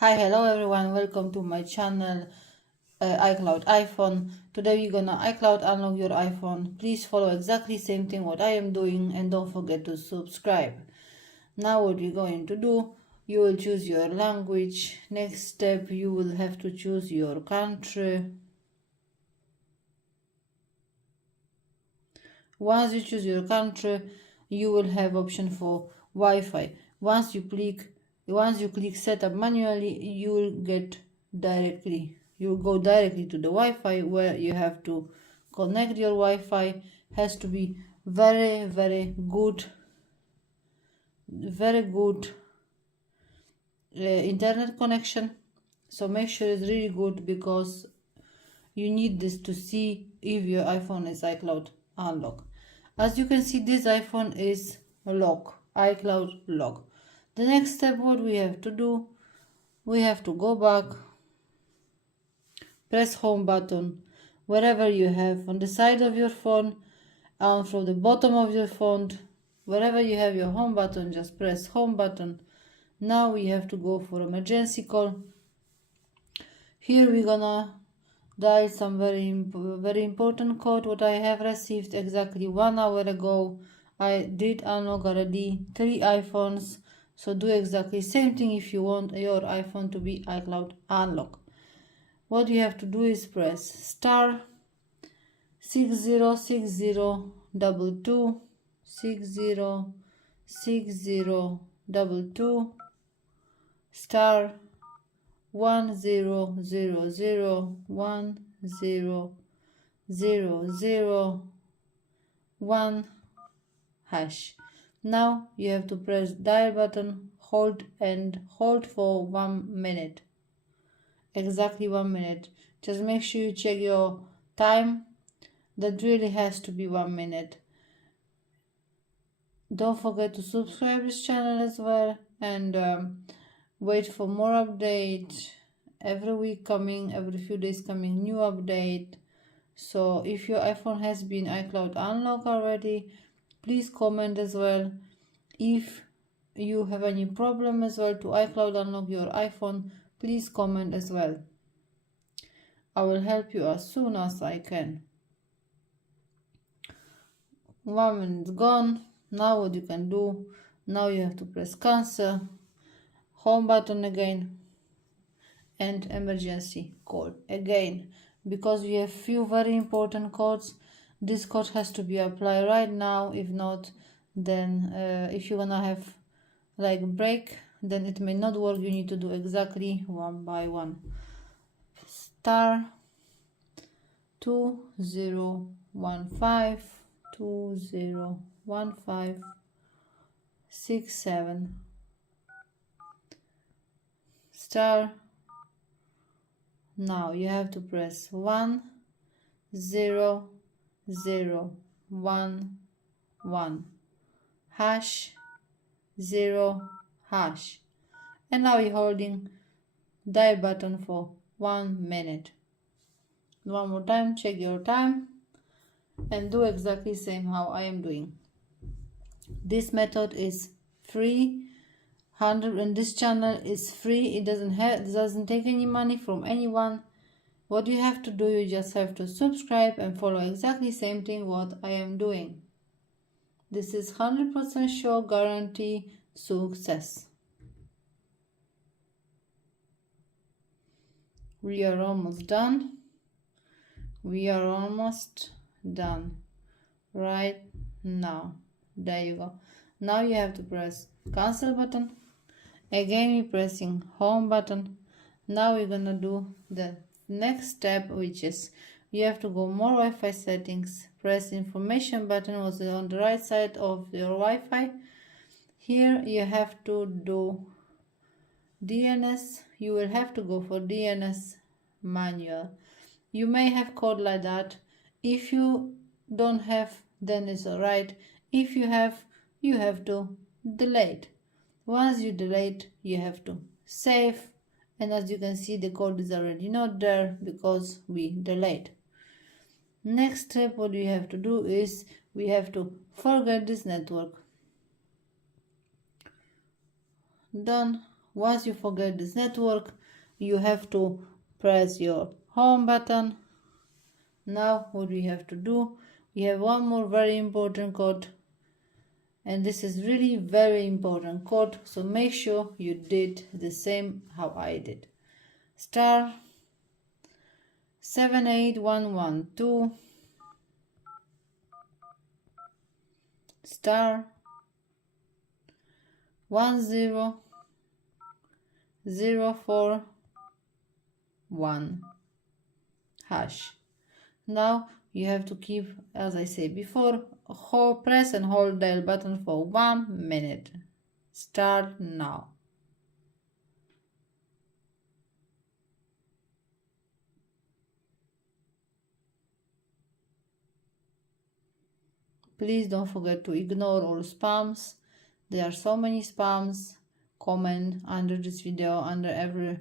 Hi, hello everyone, welcome to my channel iCloud iPhone. Today we're gonna iCloud unlock your iPhone. Please follow exactly same thing what I am doing and don't forget to subscribe. Now what we're going to do, you will choose your language. Next step, you will have to choose your country. Once you choose your country, you will have option for Wi-Fi. Once you click setup manually, you will go directly to the Wi-Fi, where you have to connect your Wi-Fi. Has to be very good internet connection, so make sure it's really good, because you need this to see if your iPhone is iCloud unlocked. As you can see, this iPhone is iCloud lock. The next step, what we have to do, we have to go back, press home button wherever you have on the side of your phone, and from the bottom of your phone, wherever you have your home button, just press home button. Now we have to go for emergency call. Here we're gonna dial some very important code what I have received exactly 1 hour ago. I did unlock already 3 iPhones, so do exactly same thing if you want your iPhone to be iCloud unlock. What you have to do is press star 606022 606022 star 10001001 hash. Now you have to press dial button, hold for 1 minute. Exactly 1 minute. Just make sure you check your time. That really has to be 1 minute. Don't forget to subscribe this channel as well, and wait for more updates. Every week coming, every few days coming, new update. So if your iPhone has been iCloud unlocked already, please comment as well. If you have any problem as well to iCloud unlock your iPhone, please comment as well. I will help you as soon as I can. 1 minute gone. Now what you can do, now you have to press cancel, home button again, and emergency call again, because we have few very important codes. This code has to be applied right now. If not, then if you're gonna have like break, then it may not work. You need to do exactly 1 by 1. Star 2015 star. Now you have to press 10011 hash 0 hash, and now you're holding dial button for 1 minute. One more time, check your time and do exactly same how I am doing. This method is free, and this channel is free. It doesn't take any money from anyone. What you have to do, you just have to subscribe and follow exactly same thing what I am doing. This is 100% sure guarantee success. We are almost done. Right now. There you go. Now you have to press cancel button. Again we're pressing home button. Now we're gonna do the next step, which is you have to go more Wi-Fi settings, press information button was on the right side of your Wi-Fi. Here you have to do DNS. You will have to go for DNS manual. You may have code like that. If you don't have, then it's alright. If you have, you have to delete. Once you delete, you have to save, and as you can see, the code is already not there because we delete. Next step, what we have to do is we have to forget this network. Done. once you forget this network, you have to press your home button. Now what we have to do, we have one more very important code, and this is really very important code, so make sure you did the same how I did. Star 78112 star 10041 hash. Now you have to keep, as I said before, press and hold dial button for 1 minute. Start now. Please don't forget to ignore all spams. There are so many spams. Comment under this video, under every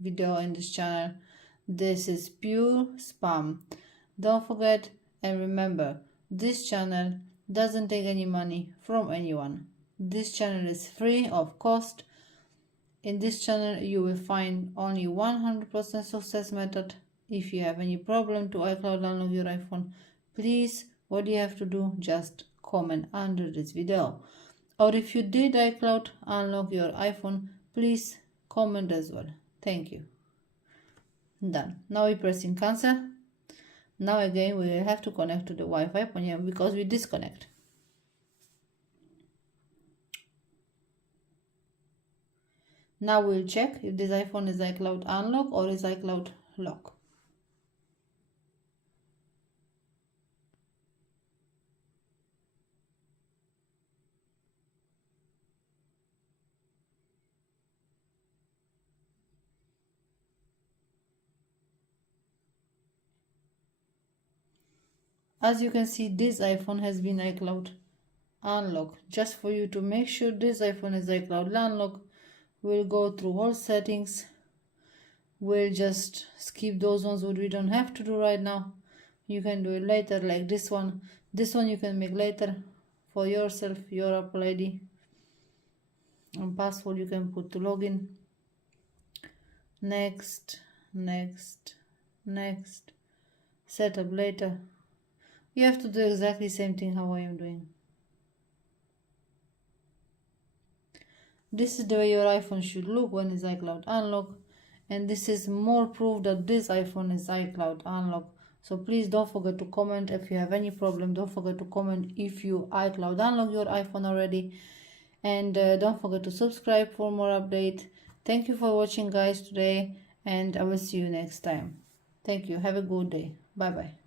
video in this channel. This is pure spam. Don't forget and remember, this channel doesn't take any money from anyone. This channel is free of cost. In this channel you will find only 100% success method. If you have any problem to iCloud unlock your iPhone, please, what you have to do, just comment under this video. Or if you did iCloud unlock your iPhone, please comment as well. Thank you. Done. Now we're pressing cancel. Now again we will have to connect to the Wi-Fi because we disconnect. Now we'll check if this iPhone is iCloud unlock or is iCloud lock. As you can see, this iPhone has been iCloud unlock. Just for you to make sure this iPhone is iCloud unlock, we'll go through all settings. We'll just skip those ones what we don't have to do right now. You can do it later, like this one. This one you can make later for yourself, your Apple ID and password you can put to login. Next, next, next. Setup later. You have to do exactly the same thing how I am doing. This is the way your iPhone should look when it's iCloud unlock, and this is more proof that this iPhone is iCloud unlock. So please don't forget to comment if you have any problem. Don't forget to comment if you iCloud unlock your iPhone already, and don't forget to subscribe for more update. Thank you for watching guys today, and I will see you next time. Thank you. Have a good day. Bye bye.